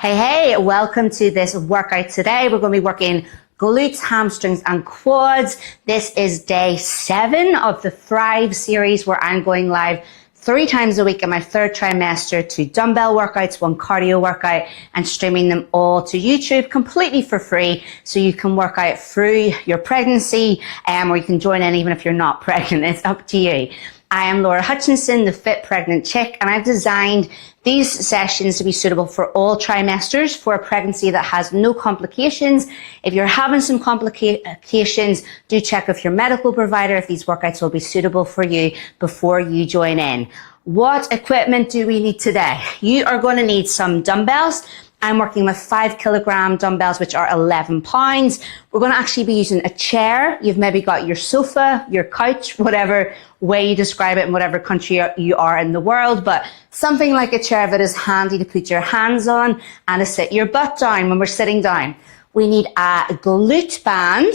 Hey, welcome to this workout today. We're going to be working glutes, hamstrings, and quads. This is day 7 of the Thrive series where I'm going live 3 times a week in my 3rd trimester to dumbbell workouts, 1 cardio workout, and streaming them all to YouTube completely for free so you can work out through your pregnancy, or you can join in even if you're not pregnant. It's up to you. I am Laura Hutchinson, the Fit Pregnant Chick, and I've designed these sessions to be suitable for all trimesters for a pregnancy that has no complications. If you're having some complications, do check with your medical provider if these workouts will be suitable for you before you join in. What equipment do we need today? You are going to need some dumbbells. I'm working with 5-kilogram dumbbells, which are 11 pounds. We're going to actually be using a chair. You've maybe got your sofa, your couch, whatever way you describe it in whatever country you are in the world, but something like a chair that is handy to put your hands on and to sit your butt down when we're sitting down. We need a glute band.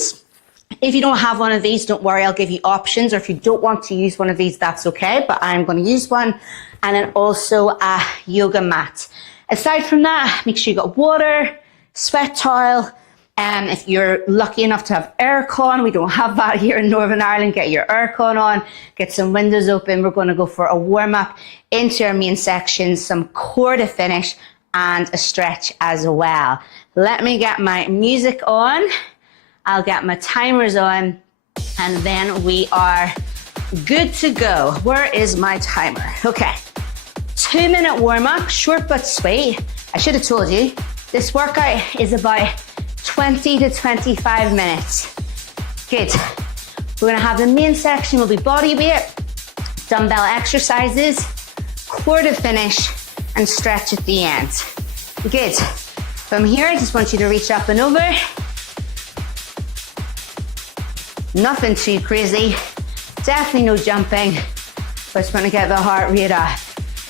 If you don't have one of these, don't worry, I'll give you options, or if you don't want to use one of these, that's okay, but I'm going to use one. And then also a yoga mat. Aside from that, make sure you got water, sweat towel. If you're lucky enough to have aircon, we don't have that here in Northern Ireland, get your aircon on, get some windows open. We're going to go for a warm up into our main section, some core to finish, and a stretch as well. Let me get my music on. I'll get my timers on, and then we are good to go. Where is my timer? Okay. 2-minute warm up, short but sweet. I should have told you, this workout is about 20 to 25 minutes. Good. We're gonna have the main section will be body weight, dumbbell exercises, core to finish, and stretch at the end. Good. From here, I just want you to reach up and over. Nothing too crazy. Definitely no jumping. But just want to get the heart rate up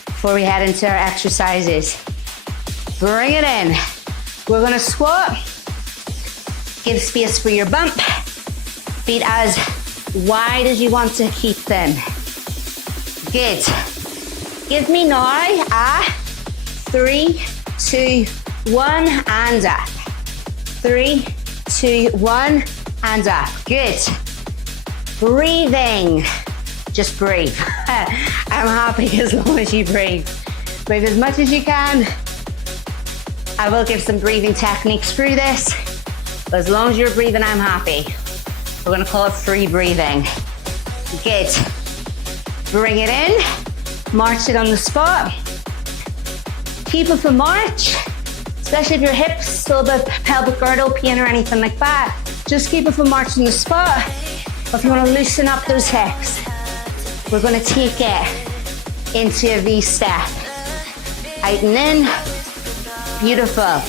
before we head into our exercises. Bring it in. We're gonna squat. Give space for your bump. Feet as wide as you want to keep them. Good. Give me now a 3, 2, 1, and up. 3, 2, 1, and up. Good. Breathing. Just breathe. I'm happy as long as you breathe. Breathe as much as you can. I will give some breathing techniques through this, but as long as you're breathing, I'm happy. We're gonna call it free breathing. Good. Bring it in. March it on the spot. Keep it for march, especially if your hips still a bit pelvic girdle pain or anything like that. Just keep it for march on the spot. But if you wanna loosen up those hips, we're going to take it into a V step. Tighten in. Beautiful.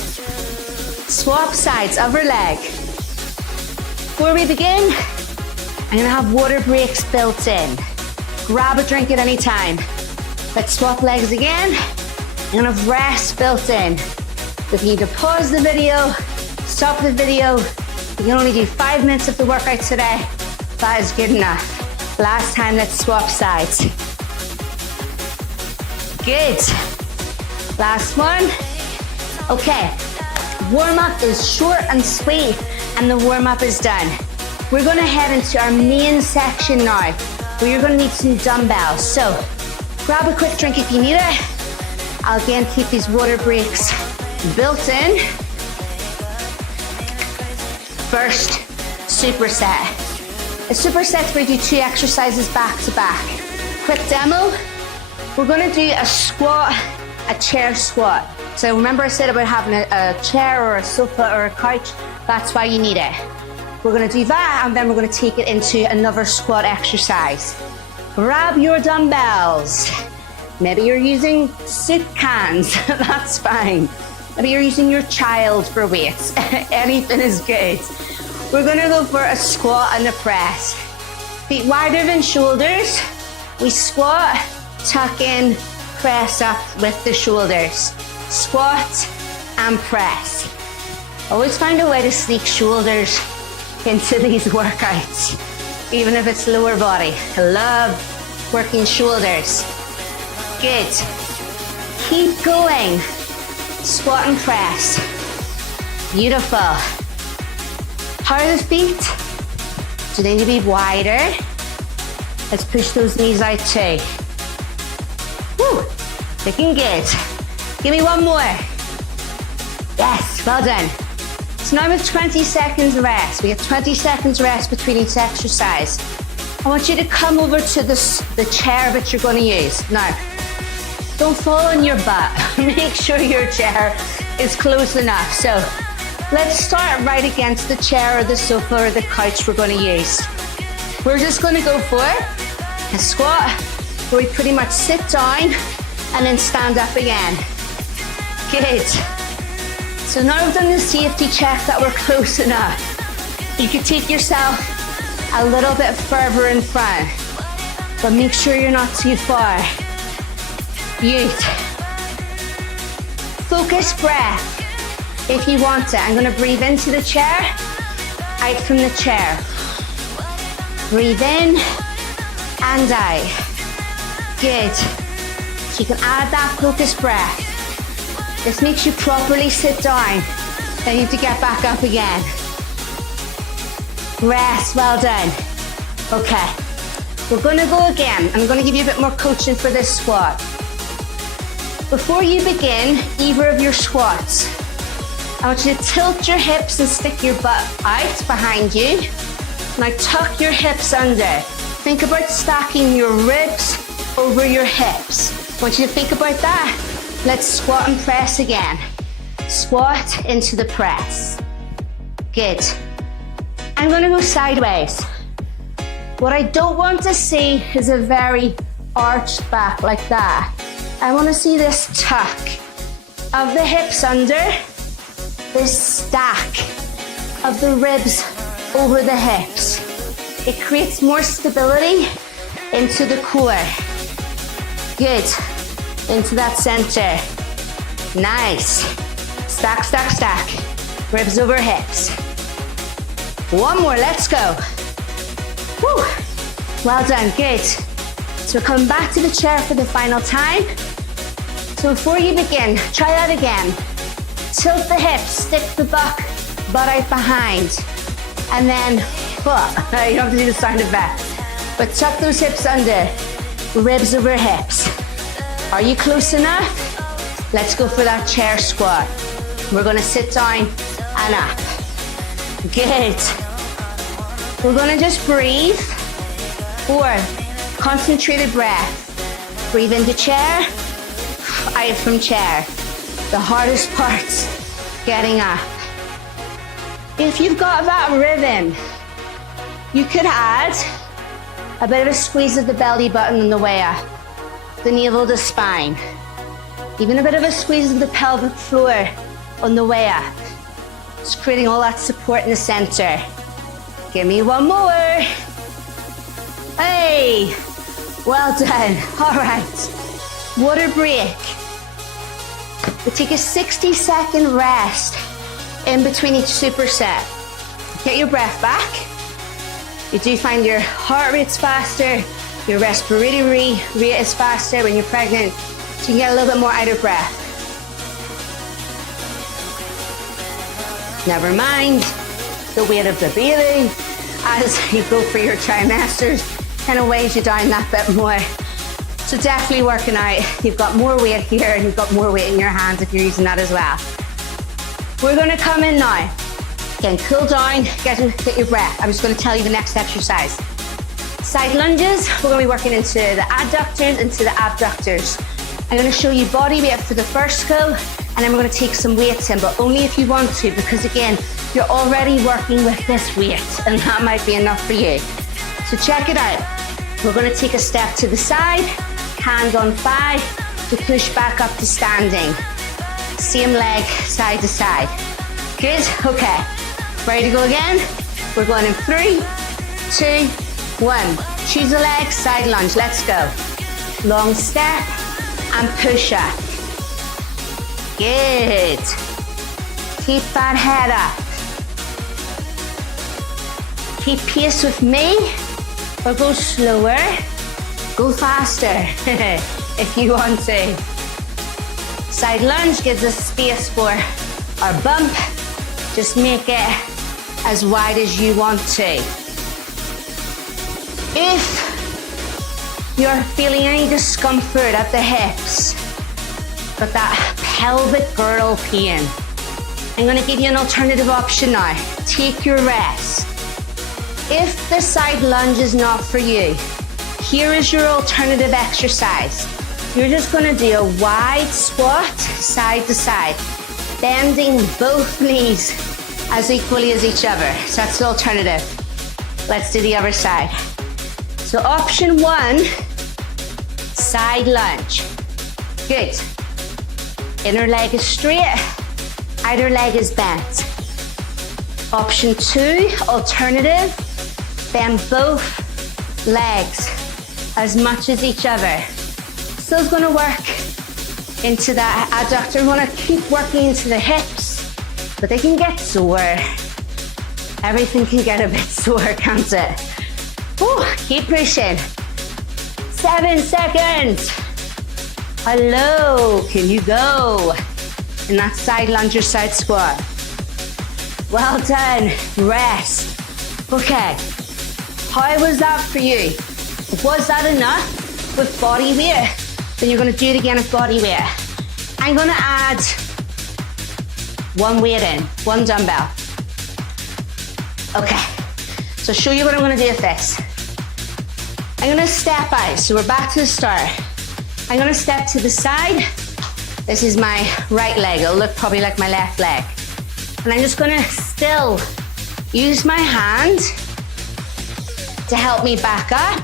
Swap sides, other leg. Before we begin, I'm going to have water breaks built in. Grab a drink at any time. Let's swap legs again. I'm going to have rest built in. If you need to pause the video, stop the video. You can only do 5 minutes of the workout today. That is good enough. Last time, let's swap sides. Good. Last one. Okay. Warm up is short and sweet, and the warm up is done. We're going to head into our main section now, where you're going to need some dumbbells. So, grab a quick drink if you need it. I'll again keep these water breaks built in. First, superset. A superset's where you do 2 exercises back to back. Quick demo. We're going to do a squat, a chair squat. So remember I said about having a chair or a sofa or a couch? That's why you need it. We're going to do that, and then we're going to take it into another squat exercise. Grab your dumbbells. Maybe you're using soup cans. That's fine. Maybe you're using your child for weights. Anything is good. We're going to go for a squat and a press. Feet wider than shoulders. We squat, tuck in, press up with the shoulders. Squat and press. Always find a way to sneak shoulders into these workouts, even if it's lower body. I love working shoulders. Good. Keep going. Squat and press. Beautiful. How are the feet? So they need to be wider. Let's push those knees out too. Woo, looking good. Give me one more. Yes, well done. So now with 20 seconds rest. We get 20 seconds rest between each exercise. I want you to come over to the chair that you're going to use. Now, don't fall on your butt. Make sure your chair is close enough. So let's start right against the chair or the sofa or the couch we're going to use. We're just going to go for a squat where we pretty much sit down and then stand up again. Good. So now we've done the safety check that we're close enough. You can take yourself a little bit further in front, but make sure you're not too far. Good. Focus breath if you want it. I'm going to breathe into the chair, out from the chair. Breathe in and out. Good. So you can add that focus breath. This makes you properly sit down. Then you have to get back up again. Rest, well done. Okay, we're gonna go again. I'm gonna give you a bit more coaching for this squat. Before you begin either of your squats, I want you to tilt your hips and stick your butt out behind you. Now tuck your hips under. Think about stacking your ribs over your hips. I want you to think about that. Let's squat and press again. Squat into the press. Good. I'm gonna go sideways. What I don't want to see is a very arched back like that. I wanna see this tuck of the hips under, this stack of the ribs over the hips. It creates more stability into the core. Good. Into that center. Nice. Stack, stack, stack. Ribs over hips. One more, let's go. Woo. Well done, good. So come back to the chair for the final time. So before you begin, try that again. Tilt the hips, stick the butt out behind. And then, you don't have to do the sound effect. But tuck those hips under, ribs over hips. Are you close enough? Let's go for that chair squat. We're gonna sit down and up. Good. We're gonna just breathe, or concentrated breath. Breathe into chair, out from chair. The hardest part's getting up. If you've got that rhythm, you could add a bit of a squeeze of the belly button on the way up, the navel to spine. Even a bit of a squeeze of the pelvic floor on the way up. Just creating all that support in the center. Give me one more. Hey, well done. All right, water break. We take a 60-second rest in between each superset. Get your breath back. You do find your heart rate's faster, your respiratory rate is faster when you're pregnant, so you can get a little bit more out of breath. Never mind the weight of the baby. As you go for your trimesters, kind of weighs you down that bit more. So definitely working out. You've got more weight here and you've got more weight in your hands if you're using that as well. We're gonna come in now. Again, cool down, get your breath. I'm just gonna tell you the next exercise. Side lunges, we're gonna be working into the adductors, into the abductors. I'm gonna show you body weight for the first go, and then we're gonna take some weights in, but only if you want to, because again, you're already working with this weight, and that might be enough for you. So check it out. We're gonna take a step to the side, hand on thigh, to push back up to standing. Same leg, side to side. Good, okay. Ready to go again? We're going in 3, 2, 1. Choose a leg, side lunge, let's go. Long step and push up. Good. Keep that head up. Keep pace with me, or go slower, go faster if you want to. Side lunge gives us space for our bump. Just make it as wide as you want to. If you're feeling any discomfort at the hips, but that pelvic girdle pain, I'm gonna give you an alternative option now. Take your rest. If the side lunge is not for you, here is your alternative exercise. You're just gonna do a wide squat, side to side, bending both knees as equally as each other. So that's the alternative. Let's do the other side. So option one, side lunge. Good. Inner leg is straight, outer leg is bent. Option two, alternative, bend both legs as much as each other. Still gonna work into that adductor. We wanna keep working into the hips, but they can get sore. Everything can get a bit sore, can't it? Whew, keep pushing. 7 seconds. Hello, can you go? In that side lunge or side squat. Well done, rest. Okay, how was that for you? Was that enough with body weight? Then you're gonna do it again with body weight. I'm gonna add one weight in, one dumbbell. Okay, so show you what I'm gonna do with this. I'm gonna step out, so we're back to the start. I'm gonna step to the side. This is my right leg. It'll look probably like my left leg. And I'm just gonna still use my hand to help me back up.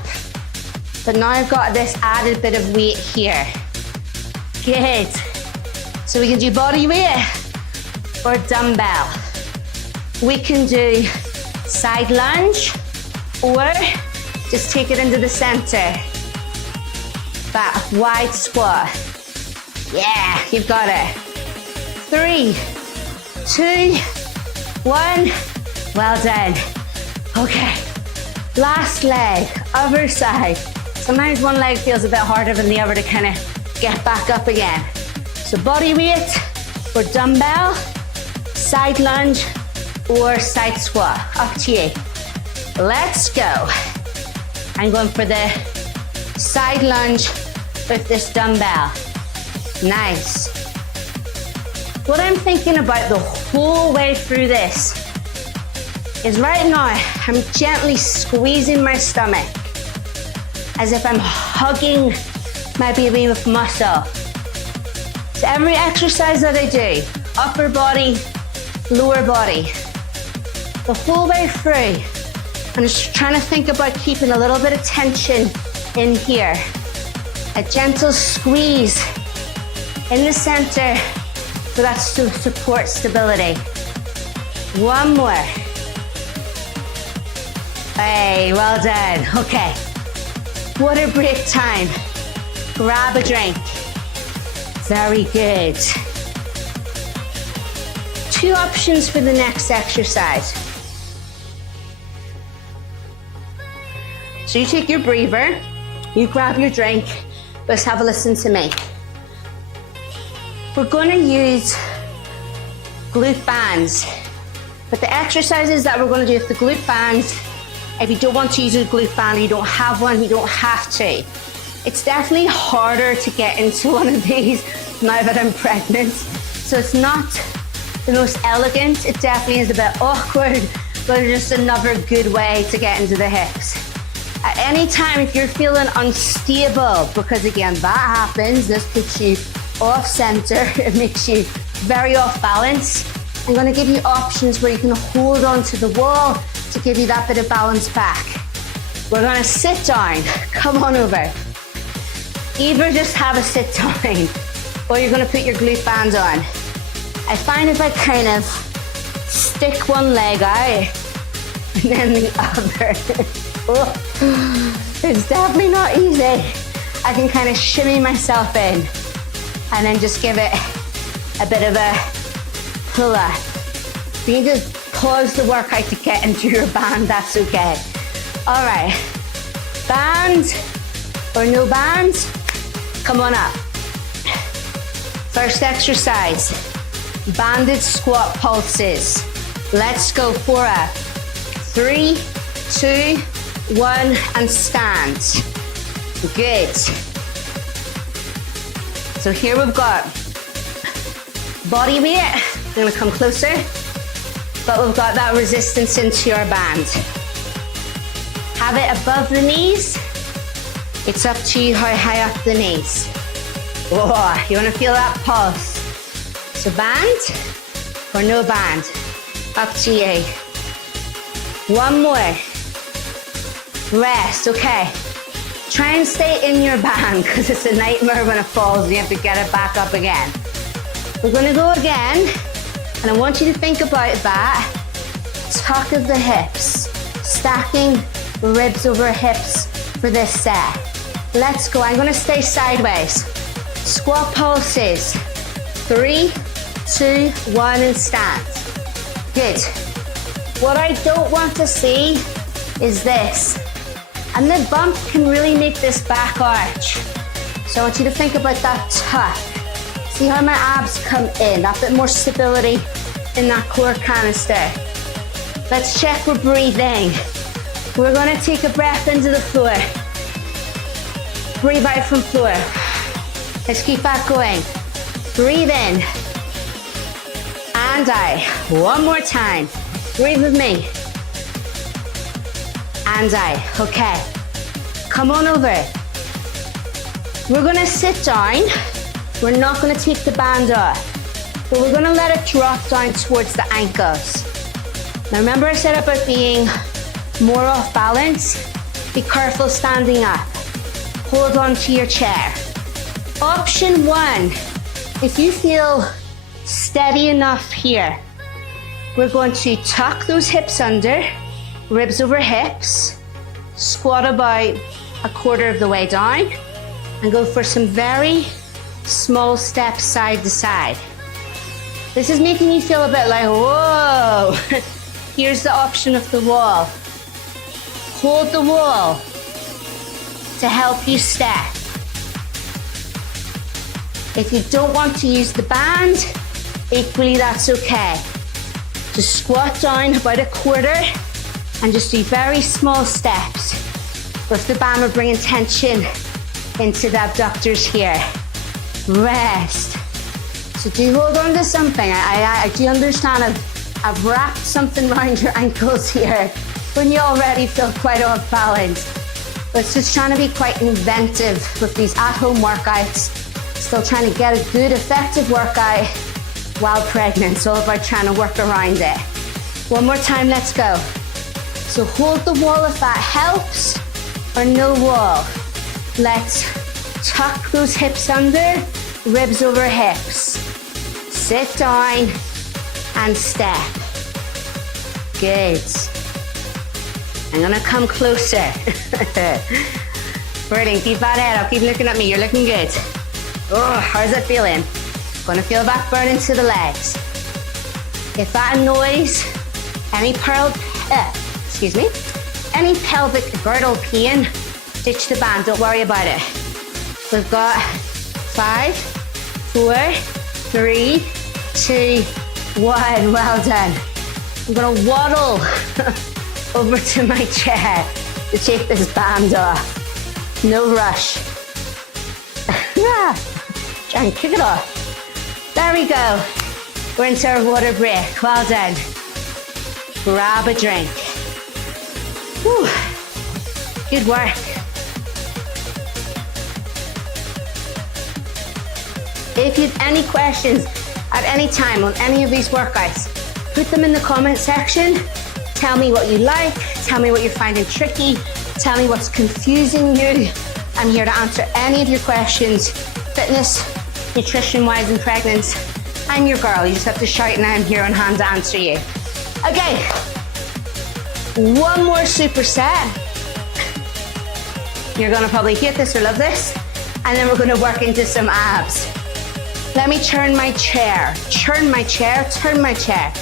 But now I've got this added bit of weight here. Good. So we can do body weight or dumbbell. We can do side lunge or just take it into the center. That wide squat. Yeah, you've got it. 3, 2, 1. Well done. Okay, last leg, other side. Sometimes one leg feels a bit harder than the other to kind of get back up again. So body weight or dumbbell, side lunge or side squat, up to you. Let's go. I'm going for the side lunge with this dumbbell. Nice. What I'm thinking about the whole way through this is right now I'm gently squeezing my stomach as if I'm hugging my baby with muscle. So every exercise that I do, upper body, lower body, the whole way through, I'm just trying to think about keeping a little bit of tension in here. A gentle squeeze in the center for that to support stability. One more. Hey, well done. Okay, water break time. Grab a drink. Very good. 2 options for the next exercise. So you take your breather, you grab your drink, let's have a listen to me. We're gonna use glute bands, but the exercises that we're gonna do with the glute bands, if you don't want to use a glute band, you don't have one, you don't have to. It's definitely harder to get into one of these now that I'm pregnant, so it's not the most elegant. It definitely is a bit awkward, but it's just another good way to get into the hips. At any time, if you're feeling unstable, because again, that happens, this puts you off center, it makes you very off balance. I'm gonna give you options where you can hold onto the wall to give you that bit of balance back. We're gonna sit down, come on over. Either just have a sit down, or you're gonna put your glute bands on. I find if I kind of stick one leg out, and then the other, it's definitely not easy. I can kind of shimmy myself in, and then just give it a bit of a pull up. You can just pause the workout to get into your band, that's okay. All right, bands or no bands, come on up. First exercise, banded squat pulses. Let's go for a 3, 2, 1, and stand. Good. So here we've got body weight. I'm gonna come closer, but we've got that resistance into our band. Have it above the knees. It's up to you how high up the knees. Oh, you wanna feel that pulse. So band or no band? Up to you. One more. Rest, okay. Try and stay in your band because it's a nightmare when it falls and you have to get it back up again. We're gonna go again, and I want you to think about that. Tuck of the hips, stacking ribs over hips for this set. Let's go, I'm gonna stay sideways. Squat pulses, 3, 2, 1, and stand. Good. What I don't want to see is this. And the bump can really make this back arch. So I want you to think about that tuck. See how my abs come in, that bit more stability in that core canister. Let's check we're breathing. We're gonna take a breath into the floor. Breathe out from floor. Let's keep that going. Breathe in. And out. One more time. Breathe with me. And out. Okay. Come on over. We're gonna sit down. We're not gonna take the band off, but we're gonna let it drop down towards the ankles. Now remember I said about being more off balance? Be careful standing up. Hold on to your chair. Option 1, if you feel steady enough here, we're going to tuck those hips under, ribs over hips, squat about a quarter of the way down, and go for some very small steps side to side. This is making you feel a bit like, whoa. Here's the option of the wall. Hold the wall to help you step. If you don't want to use the band, equally that's okay. Just squat down about a quarter and just do very small steps. With the band, we're bringing tension into the abductors here. Rest. So do hold on to something. I do understand I've wrapped something around your ankles here when you already feel quite off balance. But it's just trying to be quite inventive with these at-home workouts. Still trying to get a good, effective workout while pregnant. It's all about trying to work around it. One more time, let's go. So hold the wall if that helps, or no wall. Let's tuck those hips under, ribs over hips. Sit down and step. Good. I'm gonna come closer. Brilliant, keep that head up, keep looking at me, you're looking good. Oh, how's it feeling? Gonna feel that burn into the legs. If that annoys any any pelvic girdle pain, ditch the band, don't worry about it. We've got 5, 4, 3, 2, 1, well done. I'm gonna waddle over to my chair to take this band off. No rush. Try and kick it off. There we go. We're into our water break. Well done. Grab a drink. Whew. Good work. If you have any questions at any time on any of these workouts, put them in the comment section. Tell me what you like. Tell me what you're finding tricky. Tell me what's confusing you. I'm here to answer any of your questions. Fitness, nutrition-wise and pregnant. I'm your girl. You just have to shout and I'm here on hand to answer you. Okay. One more superset. You're gonna probably hate this or love this. And then we're gonna work into some abs. Let me turn my chair. Turn my chair, turn my chair.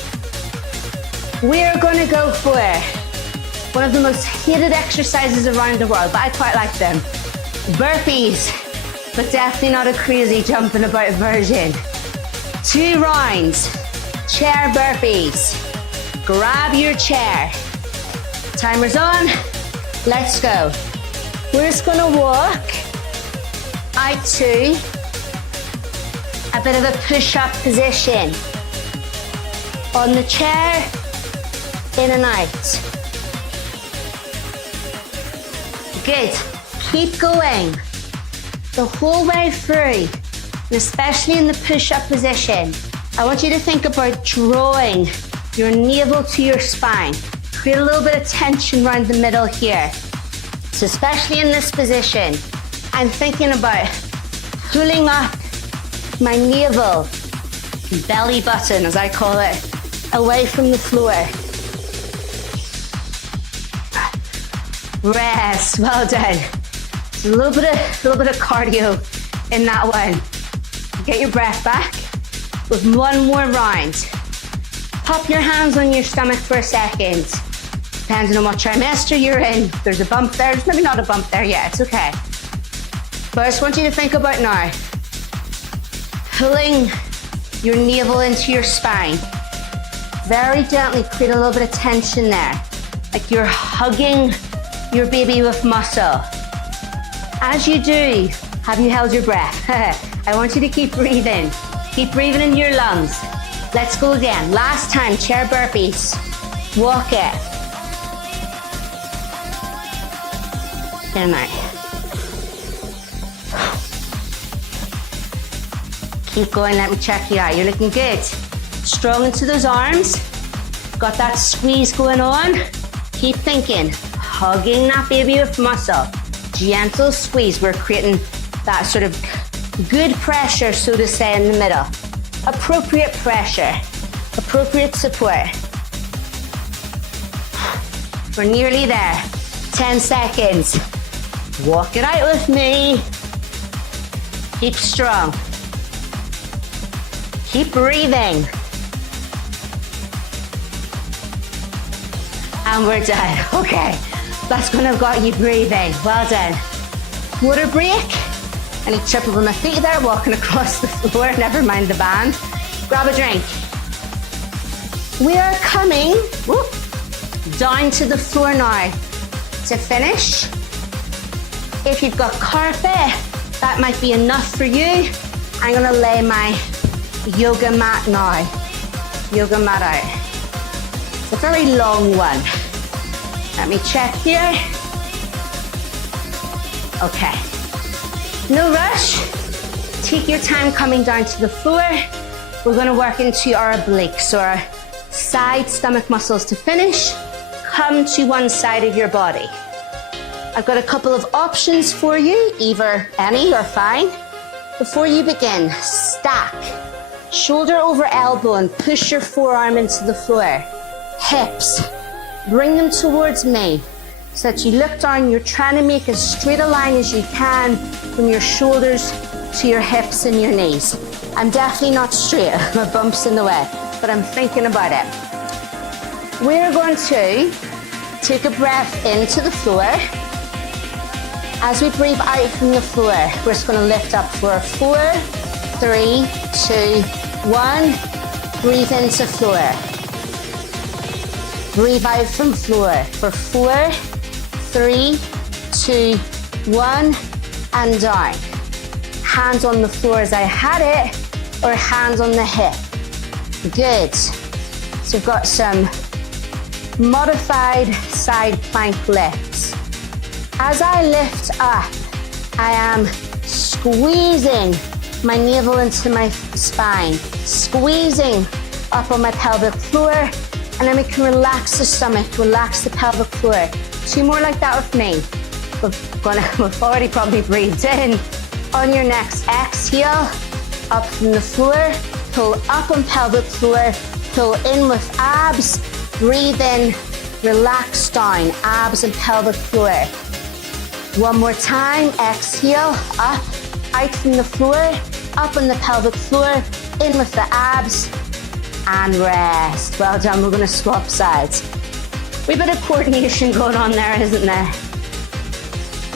We're gonna go for one of the most hated exercises around the world, but I quite like them. Burpees. but definitely not a crazy jumping about version. 2 rounds, chair burpees. Grab your chair. Timer's on, let's go. We're just gonna walk out to a bit of a push-up position. On the chair, in and out. Good, keep going the whole way through, and especially in the push-up position. I want you to think about drawing your navel to your spine. Create a little bit of tension around the middle here. So especially in this position, I'm thinking about pulling up my navel, belly button as I call it, away from the floor. Rest, well done. A little bit of cardio in that one. Get your breath back with one more round. Pop your hands on your stomach for a second. Depending on what trimester you're in. If there's a bump there, there's maybe not a bump there yet, it's okay. But I just want you to think about now, pulling your navel into your spine. Very gently create a little bit of tension there, like you're hugging your baby with muscle. As you do, have you held your breath? I want you to keep breathing. Keep breathing in your lungs. Let's go again. Last time, chair burpees. Walk it. In and out. Keep going, let me check you out. You're looking good. Strong into those arms. Got that squeeze going on. Keep thinking. Hugging that baby with muscle. Gentle squeeze. We're creating that sort of good pressure, so to say, in the middle. Appropriate pressure. Appropriate support. We're nearly there. 10 seconds. Walk it out with me. Keep strong. Keep breathing. And we're done. Okay, that's gonna have got you breathing. Well done. Water break. Any trip over my feet there, walking across the floor, never mind the band. Grab a drink. We are coming down to the floor now to finish. If you've got carpet, that might be enough for you. I'm gonna lay my yoga mat now. Yoga mat out. It's a very long one. Let me check here. Okay. No rush. Take your time coming down to the floor. We're gonna work into our obliques, so our side stomach muscles to finish. Come to one side of your body. I've got a couple of options for you, either any or fine. Before you begin, stack. Shoulder over elbow and push your forearm into the floor. Hips, bring them towards me so that you look down. You're trying to make as straight a line as you can from your shoulders to your hips and your knees. I'm definitely not straight, my bump's in the way, but I'm thinking about it. We're going to take a breath into the floor. As we breathe out from the floor, we're just going to lift up for 4, 3, 2, 1. Breathe into floor. Breathe out from floor for 4, 3, 2, 1, and down. Hands on the floor as I had it, or hands on the hip. Good. So we've got some modified side plank lifts. As I lift up, I am squeezing my navel into my spine, squeezing up on my pelvic floor, and then we can relax the stomach, relax the pelvic floor. 2 more like that with me. We've already probably breathed in. On your next exhale, up from the floor, pull up on pelvic floor, pull in with abs, breathe in, relax down, abs and pelvic floor. One more time, exhale, up, out from the floor, up on the pelvic floor, in with the abs, and rest. Well done, we're gonna swap sides. We've a bit of coordination going on there, isn't there?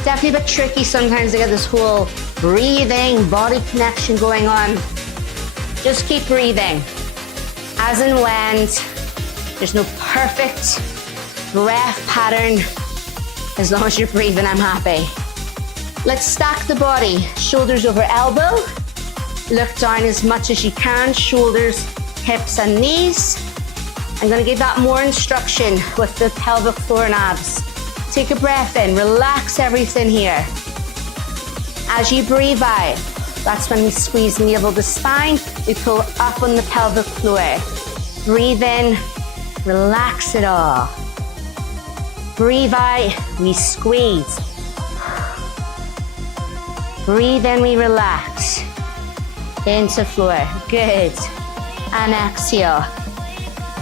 Definitely a bit tricky sometimes to get this whole breathing, body connection going on. Just keep breathing. As and when, there's no perfect breath pattern. As long as you're breathing, I'm happy. Let's stack the body. Shoulders over elbow. Look down as much as you can. Shoulders, hips, and knees. I'm gonna give that more instruction with the pelvic floor and abs. Take a breath in, relax everything here. As you breathe out, that's when we squeeze the navel of the spine. We pull up on the pelvic floor. Breathe in, relax it all. Breathe out, we squeeze. Breathe in, we relax. Into floor, good. And exhale.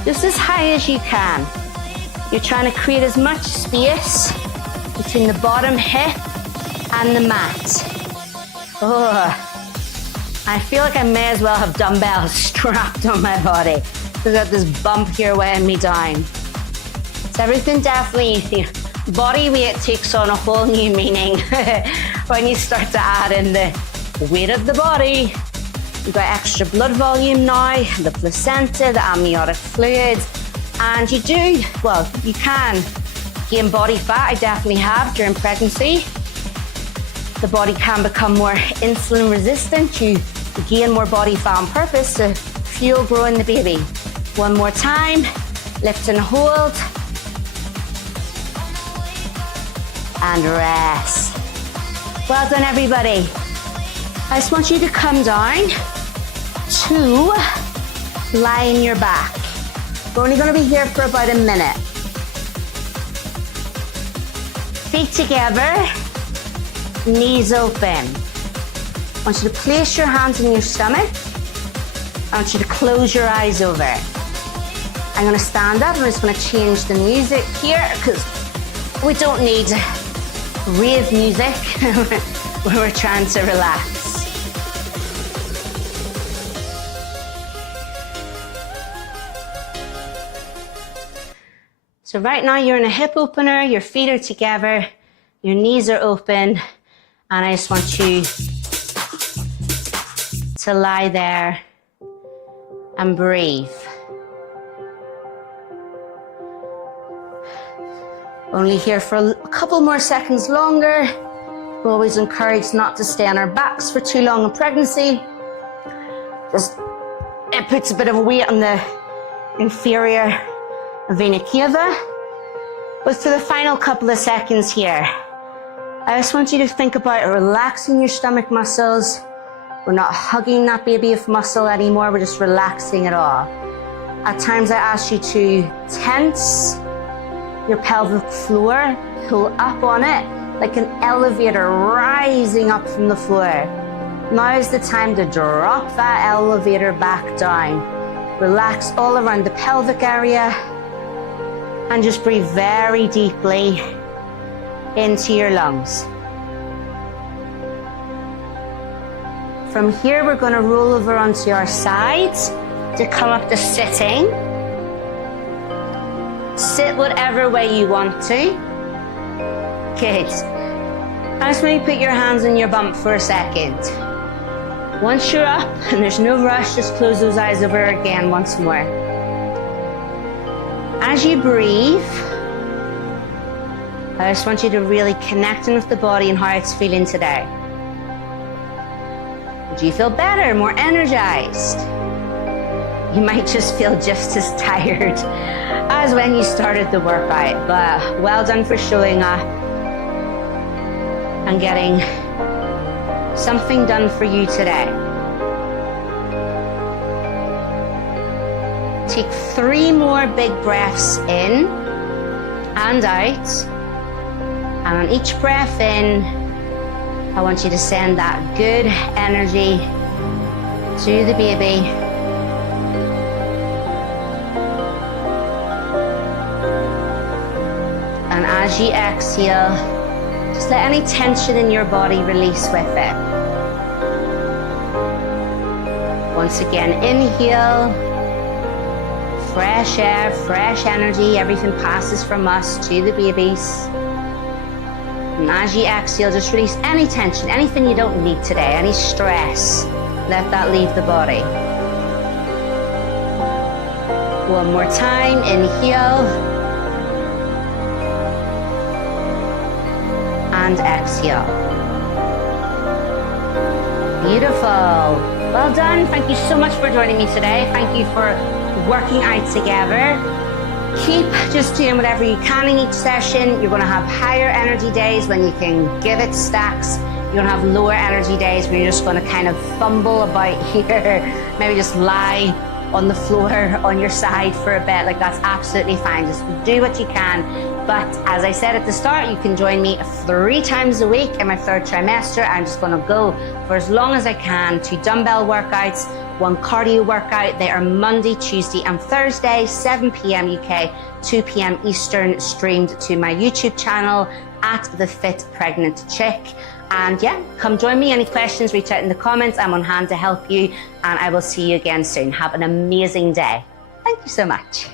Just as high as you can. You're trying to create as much space between the bottom hip and the mat. Oh, I feel like I may as well have dumbbells strapped on my body. I've got this bump here weighing me down. So everything definitely, body weight takes on a whole new meaning when you start to add in the weight of the body. You've got extra blood volume now, the placenta, the amniotic fluid, and you can gain body fat. I definitely have during pregnancy. The body can become more insulin resistant. You gain more body fat on purpose to fuel growing the baby. One more time, lift and hold. And rest. Well done, everybody. I just want you to come down to lie on your back. We're only going to be here for about a minute. Feet together, knees open. I want you to place your hands on your stomach. I want you to close your eyes over. I'm going to stand up. I'm just going to change the music here because we don't need rave music when we're trying to relax. So right now you're in a hip opener, your feet are together, your knees are open, and I just want you to lie there and breathe. Only here for a couple more seconds longer. We're always encouraged not to stay on our backs for too long in pregnancy. It puts a bit of weight on the inferior vena cava. But for the final couple of seconds here, I just want you to think about relaxing your stomach muscles. We're not hugging that baby with muscle anymore, we're just relaxing it all. At times I ask you to tense your pelvic floor, pull up on it like an elevator rising up from the floor. Now is the time to drop that elevator back down. Relax all around the pelvic area and just breathe very deeply into your lungs. From here, we're going to roll over onto our sides to come up to sitting. Sit whatever way you want to. Good. I just want you to put your hands on your bump for a second. Once you're up, and there's no rush, just close those eyes over again once more. As you breathe, I just want you to really connect in with the body and how it's feeling today. Do you feel better, more energized? You might just feel just as tired as when you started the workout, but well done for showing up and getting something done for you today. Take 3 more big breaths in and out. And on each breath in, I want you to send that good energy to the baby. And as you exhale, just let any tension in your body release with it. Once again, inhale. Fresh air, fresh energy, everything passes from us to the babies. And as you exhale, just release any tension, anything you don't need today, any stress. Let that leave the body. One more time, inhale. And exhale. Beautiful. Well done. Thank you so much for joining me today. Thank you for working out together. Keep just doing whatever you can in each session. You're going to have higher energy days when you can give it stacks. You're going to have lower energy days when you're just going to kind of fumble about here. Maybe just lie on the floor on your side for a bit. Like, that's absolutely fine. Just do what you can. But as I said at the start, you can join me 3 times a week in my 3rd trimester. I'm just going to go for as long as I can, 2 dumbbell workouts, 1 cardio workout. They are Monday, Tuesday and Thursday, 7 p.m. UK, 2 p.m. Eastern, streamed to my YouTube channel at The Fit Pregnant Chick. And yeah, come join me. Any questions, reach out in the comments. I'm on hand to help you, and I will see you again soon. Have an amazing day. Thank you so much.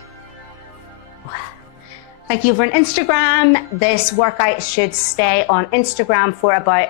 Thank you for an Instagram. This workout should stay on Instagram for about